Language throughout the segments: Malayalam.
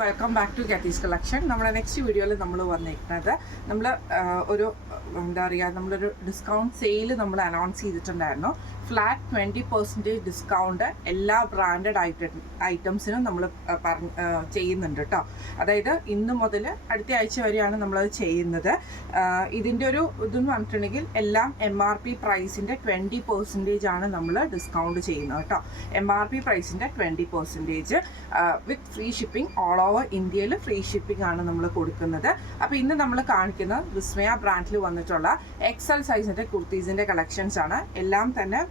Welcome back to Gathees collection. നമ്മുടെ നെക്സ്റ്റ് വീഡിയോയിൽ നമ്മൾ വന്നിരിക്കുന്നത് നമ്മൾ നമ്മളൊരു ഡിസ്കൗണ്ട് സെയിൽ നമ്മൾ അനൗൺസ് ചെയ്തിട്ടുണ്ടായിരുന്നു. ഫ്ലാറ്റ് 20% ഡിസ്കൗണ്ട് എല്ലാ ബ്രാൻഡഡ് ഐറ്റംസിനും നമ്മൾ ചെയ്യുന്നുണ്ട് കേട്ടോ. അതായത് ഇന്ന് മുതൽ അടുത്ത ആഴ്ച വരെയാണ് നമ്മളത് ചെയ്യുന്നത്. ഇതിൻ്റെ ഒരു ഇതെന്ന് പറഞ്ഞിട്ടുണ്ടെങ്കിൽ എല്ലാം MRP പ്രൈസിൻ്റെ 20% ആണ് നമ്മൾ ഡിസ്കൗണ്ട് ചെയ്യുന്നത് കേട്ടോ. MRP പ്രൈസിൻ്റെ 20% വിത്ത് ഫ്രീ ഷിപ്പിംഗ്. ഓൾ ഓവർ ഇന്ത്യയിൽ ഫ്രീ ഷിപ്പിംഗ് ആണ് നമ്മൾ കൊടുക്കുന്നത്. അപ്പോൾ ഇന്ന് നമ്മൾ കാണിക്കുന്നത് വിസ്മയ ബ്രാൻഡിൽ വന്നിട്ടുള്ള XL സൈസിൻ്റെ കുർത്തീസിൻ്റെ കളക്ഷൻസ് ആണ്. എല്ലാം തന്നെ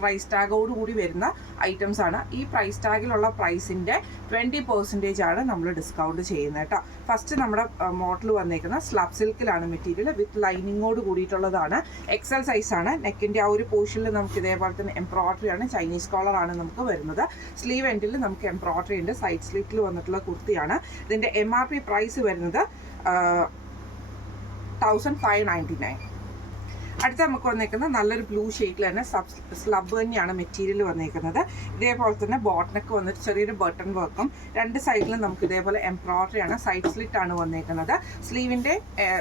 പ്രൈസ് ടാഗോട് കൂടി വരുന്ന ഐറ്റംസ് ആണ്. ഈ പ്രൈസ് ടാഗിലുള്ള പ്രൈസിൻ്റെ 20% ആണ് നമ്മൾ ഡിസ്കൗണ്ട് ചെയ്യുന്നത് കേട്ടോ. ഫസ്റ്റ് നമ്മുടെ മോഡൽ വന്നേക്കുന്ന സ്ലബ് സിൽക്കിലാണ് മെറ്റീരിയൽ, വിത്ത് ലൈനിങ്ങോട് കൂടിയിട്ടുള്ളതാണ്. XL സൈസാണ്. നെക്കിൻ്റെ ആ ഒരു പോർഷനിൽ നമുക്ക് ഇതേപോലെ തന്നെ എംബ്രോയ്ഡറി ആണ്, ചൈനീസ് കോളറാണ് നമുക്ക് വരുന്നത്. സ്ലീവ് എൻഡിൽ നമുക്ക് എംബ്രോയ്ഡറി ഉണ്ട്. സൈഡ് സ്ലിറ്റിൽ വന്നിട്ടുള്ള കുർത്തിയാണ്. ഇതിൻ്റെ MRP പ്രൈസ് വരുന്നത് 1599. അടുത്ത നമുക്ക് വന്നേക്കുന്നത് നല്ലൊരു ബ്ലൂ ഷെയ്ഡിൽ തന്നെ സ്ലബ് തന്നെയാണ് മെറ്റീരിയൽ വന്നേക്കുന്നത്. ഇതേപോലെ തന്നെ ബോട്ടനൊക്കെ വന്നിട്ട് ചെറിയൊരു ബട്ടൺ വർക്കും, രണ്ട് സൈഡിലും നമുക്ക് ഇതേപോലെ എംബ്രോയ്ഡറി ആണ്. സൈഡ് സ്ലിറ്റ് ആണ് വന്നേക്കുന്നത്. സ്ലീവിൻ്റെ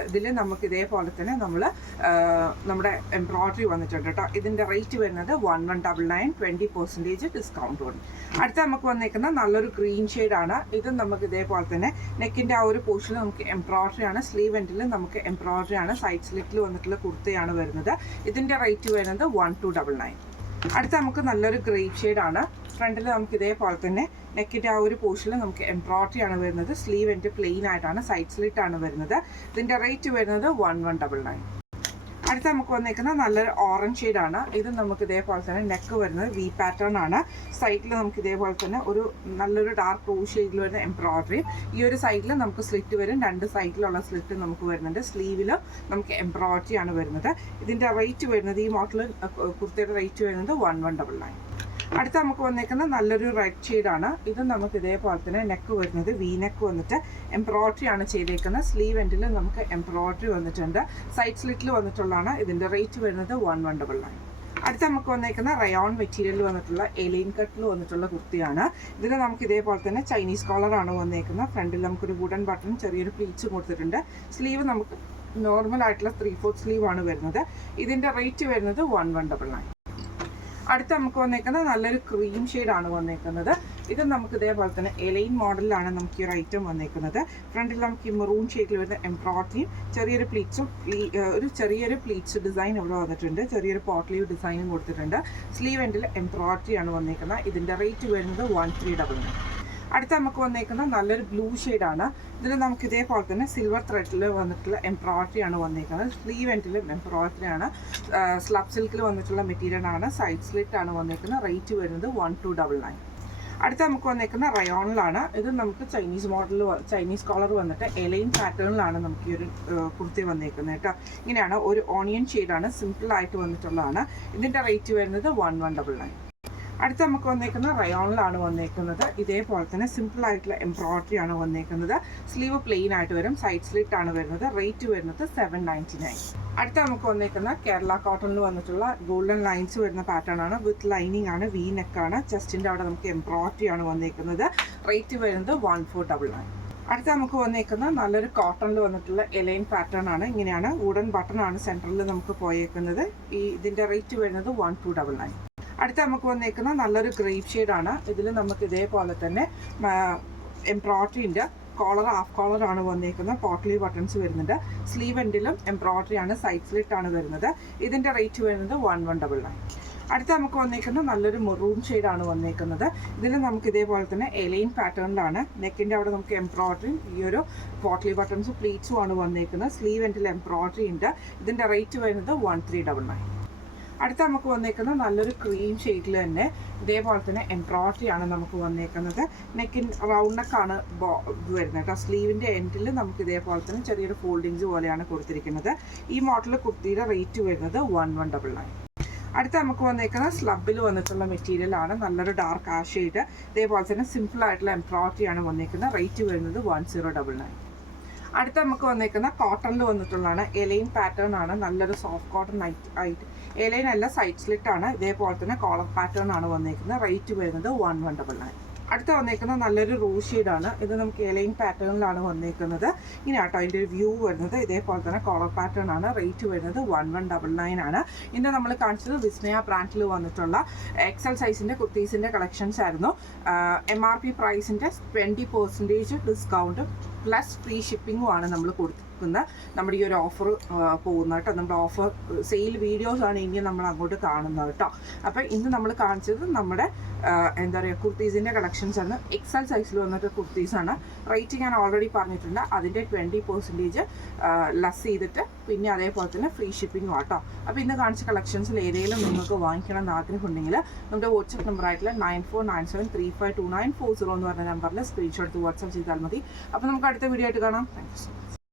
ഇതിൽ നമുക്ക് ഇതേപോലെ തന്നെ നമ്മുടെ എംബ്രോയ്ഡറി വന്നിട്ടുണ്ട് കേട്ടോ. ഇതിൻ്റെ റേറ്റ് വരുന്നത് 1199, 20% ഡിസ്കൗണ്ട് ഉണ്ട്. അടുത്ത നമുക്ക് വന്നേക്കുന്നത് നല്ലൊരു ഗ്രീൻ ഷെയ്ഡാണ്. ഇതും നമുക്ക് ഇതേപോലെ തന്നെ നെക്കിൻ്റെ ആ ഒരു പോർഷനിൽ നമുക്ക് എംബ്രോയ്ഡറി ആണ്. സ്ലീവ് എൻഡിൽ നമുക്ക് എംബ്രോയ്ഡറി ആണ്. സൈഡ് സ്ലിറ്റിൽ വന്നിട്ടുള്ള കുർത്തയാണ് വരുന്നത്. ഇതിൻ്റെ റേറ്റ് വരുന്നത് 1299. അടുത്ത നമുക്ക് നല്ലൊരു ഗ്രേപ്പ് ഷെയ്ഡാണ്. ഫ്രണ്ടിൽ നമുക്ക് ഇതേപോലെ തന്നെ നെക്കിൻ്റെ ആ ഒരു പോർഷനിൽ നമുക്ക് എംബ്രോയ്ഡറി ആണ് വരുന്നത്. സ്ലീവ് എൻ്റെ പ്ലെയിൻ ആയിട്ടാണ്. സൈഡ് സ്ലിറ്റ് ആണ് വരുന്നത്. ഇതിൻ്റെ റേറ്റ് വരുന്നത് 1199. അടുത്ത നമുക്ക് വന്നേക്കുന്നത് നല്ലൊരു ഓറഞ്ച് ഷെയ്ഡാണ്. ഇത് നമുക്ക് ഇതേപോലെ തന്നെ നെക്ക് വരുന്നത് വി പാറ്റേൺ ആണ്. സൈഡിൽ നമുക്ക് ഇതേപോലെ തന്നെ ഒരു നല്ലൊരു ഡാർക്ക് റോസ് ഷെയ്ഡിൽ വരുന്ന എംബ്രോയ്ഡറി. ഈ ഒരു സൈഡിൽ നമുക്ക് സ്ലിറ്റ് വരും. രണ്ട് സൈഡിലുള്ള സ്ലിറ്റ് നമുക്ക് വരുന്നുണ്ട്. സ്ലീവിൽ നമുക്ക് എംബ്രോയ്ഡറി ആണ് വരുന്നത്. ഇതിൻ്റെ റേറ്റ് വരുന്നത്, ഈ മോഡൽ കുർത്തയുടെ റേറ്റ് വരുന്നത് 1199. അടുത്ത നമുക്ക് വന്നേക്കുന്നത് നല്ലൊരു റെഡ് ഷെയ്ഡാണ്. ഇത് നമുക്ക് ഇതേപോലെ തന്നെ നെക്ക് വരുന്നത് വി നെക്ക് വന്നിട്ട് എംബ്രോയ്ഡറി ആണ് ചെയ്തേക്കുന്നത്. സ്ലീവ് എൻഡിൽ നമുക്ക് എംബ്രോയ്ഡറി വന്നിട്ടുണ്ട്. സൈഡ് സ്ലിറ്റിൽ വന്നിട്ടുള്ളതാണ്. ഇതിൻ്റെ റേറ്റ് വരുന്നത് 1199. അടുത്ത നമുക്ക് വന്നേക്കുന്ന റയോൺ മെറ്റീരിയൽ വന്നിട്ടുള്ള എലൈൻ കട്ടിൽ വന്നിട്ടുള്ള കുർത്തിയാണ്. ഇതിന് നമുക്ക് ഇതേപോലെ തന്നെ ചൈനീസ് കോളറാണ് വന്നേക്കുന്നത്. ഫ്രണ്ടിൽ നമുക്കൊരു വുഡൻ ബട്ടൺ, ചെറിയൊരു പ്ലീറ്റ്സും കൊടുത്തിട്ടുണ്ട്. സ്ലീവ് നമുക്ക് നോർമൽ ആയിട്ടുള്ള 3/4 സ്ലീവ് ആണ് വരുന്നത്. ഇതിൻ്റെ റേറ്റ് വരുന്നത് 1199. അടുത്ത നമുക്ക് വന്നേക്കുന്നത് നല്ലൊരു ക്രീം ഷെയ്ഡാണ് വന്നേക്കുന്നത്. ഇത് നമുക്ക് ഇതേപോലെ തന്നെ എലൈൻ മോഡലിലാണ് നമുക്ക് ഈ ഒരു ഐറ്റം വന്നേക്കുന്നത്. ഫ്രണ്ടിൽ നമുക്ക് ഈ മെറൂൺ ഷെയ്ഡിൽ വരുന്ന എംബ്രോയ്ഡറിയും ചെറിയൊരു പ്ലീറ്റ്സും, ചെറിയൊരു പ്ലീറ്റ്സ് ഡിസൈൻ ഇവിടെ വന്നിട്ടുണ്ട്. ചെറിയൊരു പോട്ട്ലീവ് ഡിസൈനും കൊടുത്തിട്ടുണ്ട്. സ്ലീവ് എൻഡിൽ എംബ്രോയ്ഡറി ആണ് വന്നേക്കുന്നത്. ഇതിൻ്റെ റേറ്റ് വരുന്നത് 1399. അടുത്ത നമുക്ക് വന്നേക്കുന്ന നല്ലൊരു ബ്ലൂ ഷെയ്ഡാണ്. ഇതിൽ നമുക്ക് ഇതേപോലെ തന്നെ സിൽവർ ത്രെഡിൽ വന്നിട്ടുള്ള എംബ്രോയ്ഡറി ആണ് വന്നേക്കുന്നത്. സ്ലീവ് എൻഡിലും എംബ്രോയ്ഡറി ആണ്. സ്ലബ് സിൽക്കിൽ വന്നിട്ടുള്ള മെറ്റീരിയലാണ്. സൈഡ് സ്ലിറ്റ് ആണ് വന്നേക്കുന്നത്. റേറ്റ് വരുന്നത് 1299. അടുത്ത നമുക്ക് വന്നേക്കുന്ന റയോണിലാണ്. ഇത് നമുക്ക് ചൈനീസ് കോളർ വന്നിട്ട് എലൈൻ പാറ്റേണിലാണ് നമുക്ക് ഈ ഒരു കുർത്തി വന്നേക്കുന്നത് കേട്ടോ. ഇങ്ങനെയാണ് ഒരു ഓണിയൻ ഷെയ്ഡാണ്. സിമ്പിളായിട്ട് വന്നിട്ടുള്ളതാണ്. ഇതിൻ്റെ റേറ്റ് വരുന്നത് 1199. അടുത്ത നമുക്ക് വന്നേക്കുന്നത് റയോണിലാണ് വന്നേക്കുന്നത്. ഇതേപോലെ തന്നെ സിമ്പിൾ ആയിട്ടുള്ള എംബ്രോയ്ഡറി ആണ് വന്നേക്കുന്നത്. സ്ലീവ് പ്ലെയിൻ ആയിട്ട് വരും. സൈഡ് സ്ലിറ്റ് ആണ് വരുന്നത്. റേറ്റ് വരുന്നത് 799. അടുത്ത നമുക്ക് വന്നേക്കുന്ന കേരള കോട്ടണിൽ വന്നിട്ടുള്ള ഗോൾഡൻ ലൈൻസ് വരുന്ന പാറ്റേൺ ആണ്. വിത്ത് ലൈനിങ് ആണ്. വി നെക്കാണ്. ചെസ്റ്റിൻ്റെ അവിടെ നമുക്ക് എംബ്രോയ്ഡറി ആണ് വന്നേക്കുന്നത്. റേറ്റ് വരുന്നത് 1499. അടുത്ത നമുക്ക് വന്നേക്കുന്ന നല്ലൊരു കോട്ടണിൽ വന്നിട്ടുള്ള എലൈൻ പാറ്റേൺ ആണ്. ഇങ്ങനെയാണ്. വുഡൻ ബട്ടൺ ആണ് സെൻറ്ററിൽ നമുക്ക് പോയേക്കുന്നത്. ഇതിൻ്റെ റേറ്റ് വരുന്നത് 1299. അടുത്ത നമുക്ക് വന്നേക്കുന്ന നല്ലൊരു ഗ്രേപ്പ് ഷെയ്ഡാണ്. ഇതിൽ നമുക്ക് ഇതേപോലെ തന്നെ എംബ്രോയ്ഡറിൻ്റെ കോളർ, ഹാഫ് കോളറാണ് വന്നേക്കുന്നത്. പോട്ട്ലി ബട്ടൺസ് വരുന്നുണ്ട്. സ്ലീവ് എൻഡിലും എംബ്രോയ്ഡറി ആണ്. സൈഡ് സ്ലിറ്റ് ആണ് വരുന്നത്. ഇതിൻ്റെ റേറ്റ് വരുന്നത് 1199. അടുത്ത നമുക്ക് വന്നേക്കുന്നത് നല്ലൊരു മെറൂൺ ഷെയ്ഡാണ് വന്നേക്കുന്നത്. ഇതിൽ നമുക്ക് ഇതേപോലെ തന്നെ എലൈൻ പാറ്റേണിലാണ്. നെക്കിൻ്റെ അവിടെ നമുക്ക് എംബ്രോയ്ഡറിയും ഈ ഒരു പോട്ട്ലി ബട്ടൺസും പ്ലീറ്റ്സും ആണ് വന്നേക്കുന്നത്. സ്ലീവ് എൻഡിൽ എംബ്രോയ്ഡറി ഉണ്ട്. ഇതിൻ്റെ റേറ്റ് വരുന്നത് 1399. അടുത്ത നമുക്ക് വന്നേക്കുന്നത് നല്ലൊരു ക്രീം ഷെയ്ഡിൽ തന്നെ ഇതേപോലെ തന്നെ എംബ്രോയ്ഡറി ആണ് നമുക്ക് വന്നേക്കുന്നത്. റൗണ്ട് നെക്കാണ് വരുന്നത് കേട്ടോ. സ്ലീവിൻ്റെ എൻഡിൽ നമുക്ക് ഇതേപോലെ തന്നെ ചെറിയൊരു ഫോൾഡിങ്സ് പോലെയാണ് കൊടുത്തിരിക്കുന്നത്. ഈ മോഡൽ കുർത്തിയുടെ റേറ്റ് വരുന്നത് 1199. അടുത്ത നമുക്ക് വന്നേക്കുന്നത് സ്ലബിൽ വന്നിട്ടുള്ള മെറ്റീരിയലാണ്. നല്ലൊരു ഡാർക്ക് ആഷ് ഷെയ്ഡ്. ഇതേപോലെ തന്നെ സിമ്പിൾ ആയിട്ടുള്ള എംബ്രോയ്ഡറി ആണ് വന്നേക്കുന്നത്. റേറ്റ് വരുന്നത് 1099. അടുത്ത നമുക്ക് വന്നേക്കുന്ന കോട്ടണിൽ വന്നിട്ടുള്ളതാണ്. എലൈൻ പാറ്റേൺ ആണ്. നല്ലൊരു സോഫ്റ്റ് കോട്ടൺ ആയിട്ട്. എലൈൻ അല്ല, സൈഡ് സ്ലിറ്റ് ആണ്. ഇതേപോലെ തന്നെ കോളർ പാറ്റേൺ ആണ് വന്നേക്കുന്നത്. റേറ്റ് വരുന്നത് 1199. അടുത്ത വന്നേക്കുന്നത് നല്ലൊരു റൂ ഷെയ്ഡാണ്. ഇത് നമുക്ക് എലൈൻ പാറ്റേണിലാണ് വന്നേക്കുന്നത്. ഇങ്ങനെയാട്ടോ അതിൻ്റെ ഒരു വ്യൂ വരുന്നത്. ഇതേപോലെ തന്നെ കോളർ പാറ്റേൺ ആണ്. റേറ്റ് വരുന്നത് 1199 ആണ്. ഇന്ന് നമ്മൾ കാണിച്ചത് വിസ്മയ ബ്രാൻഡിൽ വന്നിട്ടുള്ള എക്സൽ സൈസിൻ്റെ കുർത്തീസിൻ്റെ കളക്ഷൻസ് ആയിരുന്നു. MRP പ്രൈസിൻ്റെ 20% ഡിസ്കൗണ്ട് പ്ലസ് ഫ്രീ ഷിപ്പിങ്ങും ആണ് നമ്മൾ കൊടുക്കുന്നത്. നമ്മുടെ ഈ ഒരു ഓഫർ പോകുന്നത് കേട്ടോ. നമ്മുടെ ഓഫർ സെയിൽ വീഡിയോസാണ് ഇനി നമ്മൾ അങ്ങോട്ട് കാണുന്നത് കേട്ടോ. അപ്പോൾ ഇന്ന് നമ്മൾ കാണിച്ചത് നമ്മുടെ എന്താ പറയുക കുർത്തീസിൻ്റെ കളക്ഷൻസ് ആണ്. എക്സൽ സൈസിൽ വന്നിട്ട് കുർത്തീസാണ്. റേറ്റ് ഞാൻ ഓൾറെഡി പറഞ്ഞിട്ടുണ്ട്. അതിൻ്റെ 20% ലെസ് ചെയ്തിട്ട് പിന്നെ അതേപോലെ തന്നെ ഫ്രീ ഷിപ്പിങ്ങും ആട്ടോ. അപ്പോൾ ഇന്ന് കാണിച്ച കളക്ഷൻസിൽ ഏതെങ്കിലും നിങ്ങൾക്ക് വാങ്ങിക്കണം എന്ന് ആഗ്രഹമുണ്ടെങ്കിൽ നമ്മുടെ വാട്സപ്പ് നമ്പറായിട്ടുള്ള 9497352940 എന്ന് പറഞ്ഞ നമ്പറിൽ സ്ക്രീൻഷോട്ട് വാട്സപ്പ് ചെയ്താൽ മതി. അപ്പോൾ നമുക്ക് അടുത്ത വീഡിയോ ആയിട്ട് കാണാം. Thank you so much.